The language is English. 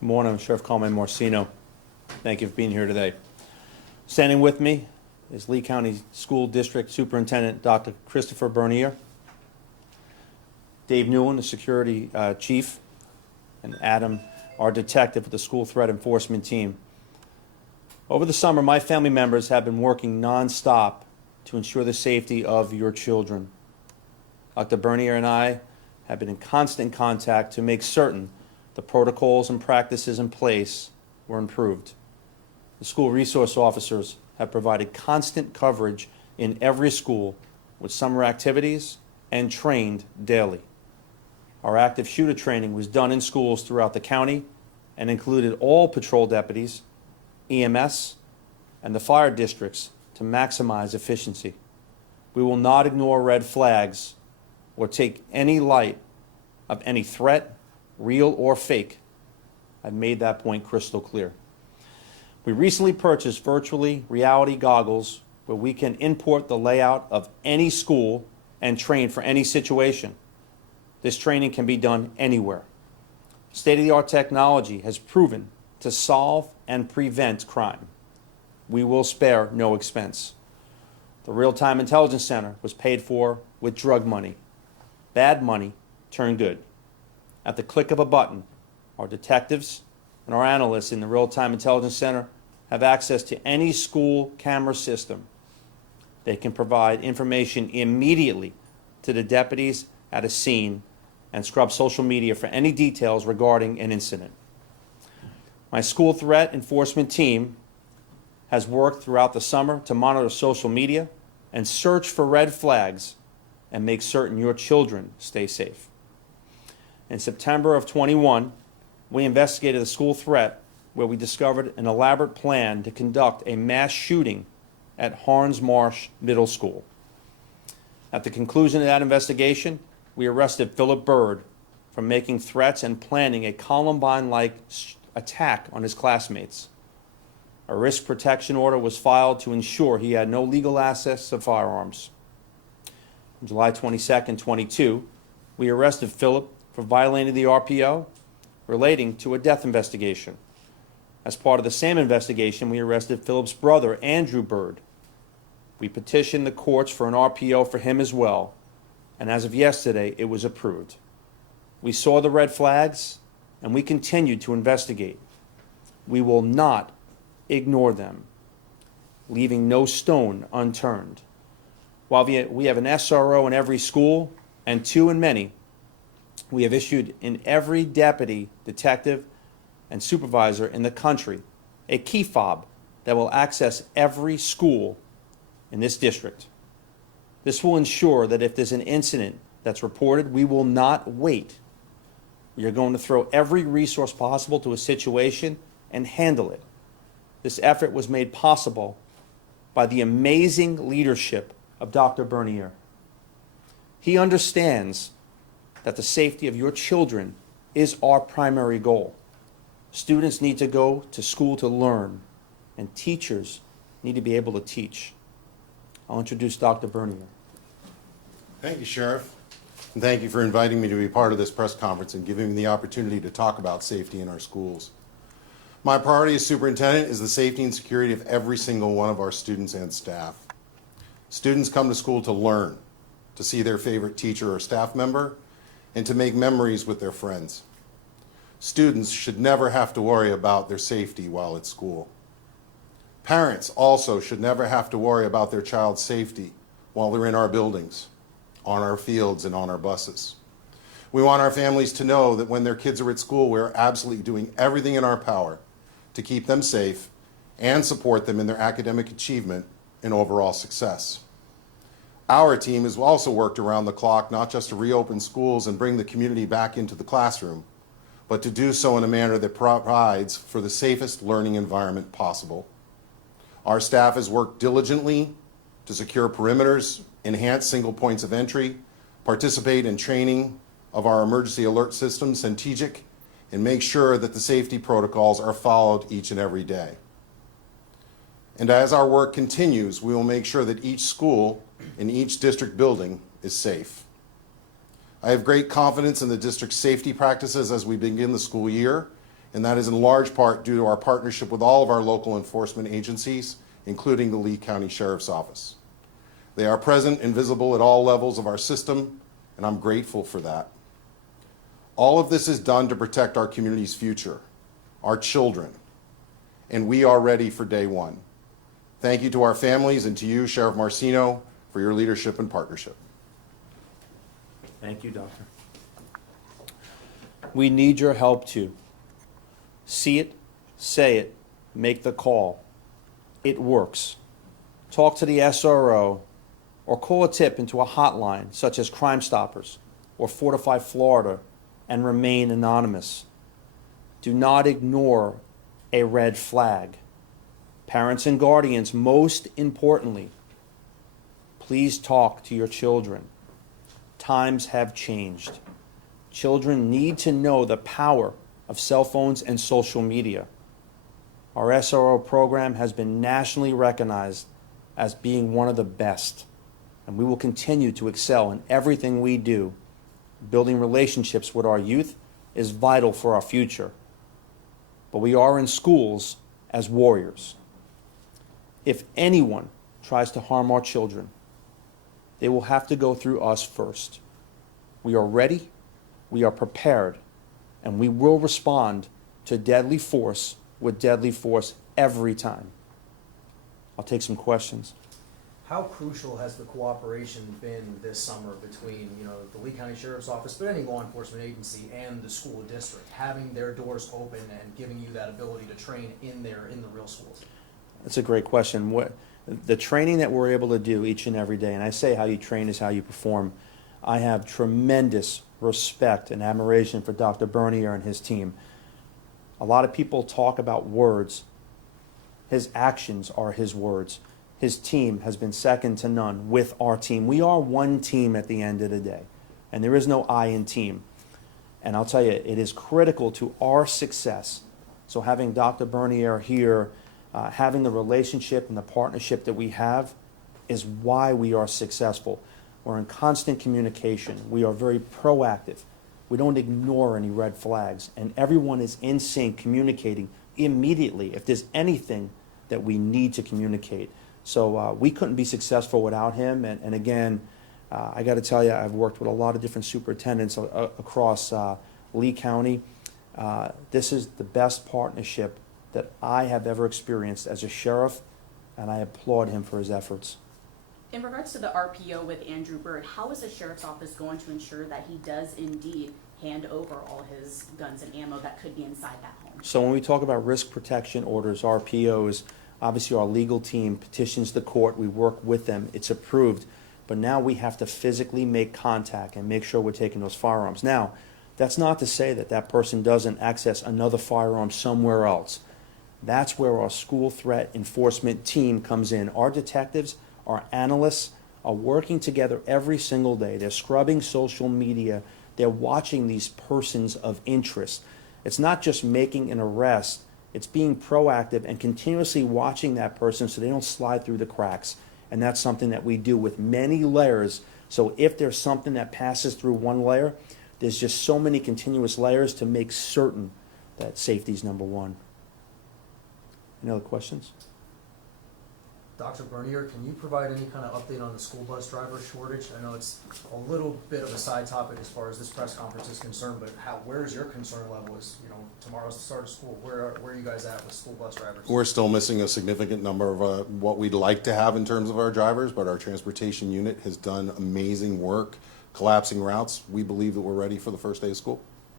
Good morning, I'm Sheriff Carmine Marceno. Thank you for being here today. Standing with me is Lee County School District Superintendent Dr. Christopher Bernier, Dave Newen, the Security Chief, and Adam, our detective with the School Threat Enforcement Team. Over the summer, my family members have been working non-stop to ensure the safety of your children. Dr. Bernier and I have been in constant contact to make certain the protocols and practices in place were improved. The school resource officers have provided constant coverage in every school with summer activities and trained daily. Our active shooter training was done in schools throughout the county and included all patrol deputies, EMS, and the fire districts to maximize efficiency. We will not ignore red flags or take any light of any threat, real or fake. I've made that point crystal clear. We recently purchased virtually reality goggles where we can import the layout of any school and train for any situation. This training can be done anywhere. State-of-the-art technology has proven to solve and prevent crime. We will spare no expense. The Real-Time Intelligence Center was paid for with drug money. Bad money turned good. At the click of a button, our detectives and our analysts in the Real-Time Intelligence Center have access to any school camera system. They can provide information immediately to the deputies at a scene and scrub social media for any details regarding an incident. My school threat enforcement team has worked throughout the summer to monitor social media and search for red flags and make certain your children stay safe. In September of 21, we investigated a school threat where we discovered an elaborate plan to conduct a mass shooting at Harns Marsh Middle School. At the conclusion of that investigation, we arrested Philip Byrd for making threats and planning a Columbine-like attack on his classmates. A risk protection order was filed to ensure he had no legal access to firearms. On July 22nd, 22, we arrested Philip for violating the RPO relating to a death investigation. As part of the same investigation, we arrested Philip's brother, Andrew Byrd. We petitioned the courts for an RPO for him as well, and as of yesterday, it was approved. We saw the red flags, and we continued to investigate. We will not ignore them, leaving no stone unturned. While we have an SRO in every school and 2 in many, we have issued in every deputy, detective, and supervisor in the country a key fob that will access every school in this district. This will ensure that if there's an incident that's reported, we will not wait. We are going to throw every resource possible to a situation and handle it. This effort was made possible by the amazing leadership of Dr. Bernier. He understands that the safety of your children is our primary goal. Students need to go to school to learn, and teachers need to be able to teach. I'll introduce Dr. Bernier. Thank you, Sheriff. And thank you for inviting me to be part of this press conference and giving me the opportunity to talk about safety in our schools. My priority as superintendent is the safety and security of every single one of our students and staff. Students come to school to learn, to see their favorite teacher or staff member, and to make memories with their friends. Students should never have to worry about their safety while at school. Parents also should never have to worry about their child's safety while they're in our buildings, on our fields, and on our buses. We want our families to know that when their kids are at school, we're absolutely doing everything in our power to keep them safe and support them in their academic achievement and overall success. Our team has also worked around the clock, not just to reopen schools and bring the community back into the classroom, but to do so in a manner that provides for the safest learning environment possible. Our staff has worked diligently to secure perimeters, enhance single points of entry, participate in training of our emergency alert system, Centegic, and make sure that the safety protocols are followed each and every day. And as our work continues, we will make sure that each school in each district building is safe. I have great confidence in the district's safety practices as we begin the school year and that is in large part due to our partnership with all of our local enforcement agencies, including the Lee County Sheriff's Office. They are present and visible at all levels of our system, and I'm grateful for that. All of this is done to protect our community's future, our children, and we are ready for day one. Thank you to our families and to you, Sheriff Marceno, for your leadership and partnership. Thank you, Doctor. We need your help too. See it, say it, make the call. It works. Talk to the SRO or call a tip into a hotline such as Crime Stoppers or Fortify Florida and remain anonymous. Do not ignore a red flag. Parents and guardians, most importantly, please talk to your children. Times have changed. Children need to know the power of cell phones and social media. Our SRO program has been nationally recognized as being one of the best, and we will continue to excel in everything we do. Building relationships with our youth is vital for our future, but we are in schools as warriors. If anyone tries to harm our children, they will have to go through us first. We are ready, we are prepared, and we will respond to deadly force with deadly force every time. I'll take some questions. How crucial has the cooperation been this summer between, the Lee County Sheriff's Office, but any law enforcement agency, and the school district, having their doors open and giving you that ability to train in the real schools? That's a great question. The training that we're able to do each and every day, and I say how you train is how you perform, I have tremendous respect and admiration for Dr. Bernier and his team. A lot of people talk about words. His actions are his words. His team has been second to none with our team. We are one team at the end of the day, and there is no I in team. And I'll tell you, it is critical to our success. So having Dr. Bernier here, having the relationship and the partnership that we have is why we are successful. We're in constant communication. We are very proactive. We don't ignore any red flags, and everyone is in sync, communicating immediately if there's anything that we need to communicate. So we couldn't be successful without him. And again, I got to tell you, I've worked with a lot of different superintendents across Lee County. This is the best partnership that I have ever experienced as a sheriff, and I applaud him for his efforts. In regards to the RPO with Andrew Bird, how is the Sheriff's Office going to ensure that he does indeed hand over all his guns and ammo that could be inside that home? So when we talk about risk protection orders, RPOs, obviously our legal team petitions the court, we work with them, it's approved, but now we have to physically make contact and make sure we're taking those firearms. Now, that's not to say that that person doesn't access another firearm somewhere else. That's where our school threat enforcement team comes in. Our detectives, our analysts are working together every single day. They're scrubbing social media. They're watching these persons of interest. It's not just making an arrest. It's being proactive and continuously watching that person so they don't slide through the cracks. And that's something that we do with many layers. So if there's something that passes through one layer, there's just so many continuous layers to make certain that safety is number one. Any other questions? Dr. Bernier, can you provide any kind of update on the school bus driver shortage? I know it's a little bit of a side topic as far as this press conference is concerned, but where is your concern level? Is tomorrow's the start of school? Where are you guys at with school bus drivers? We're still missing a significant number of what we'd like to have in terms of our drivers, but our transportation unit has done amazing work collapsing routes. We believe that we're ready for the first day of school.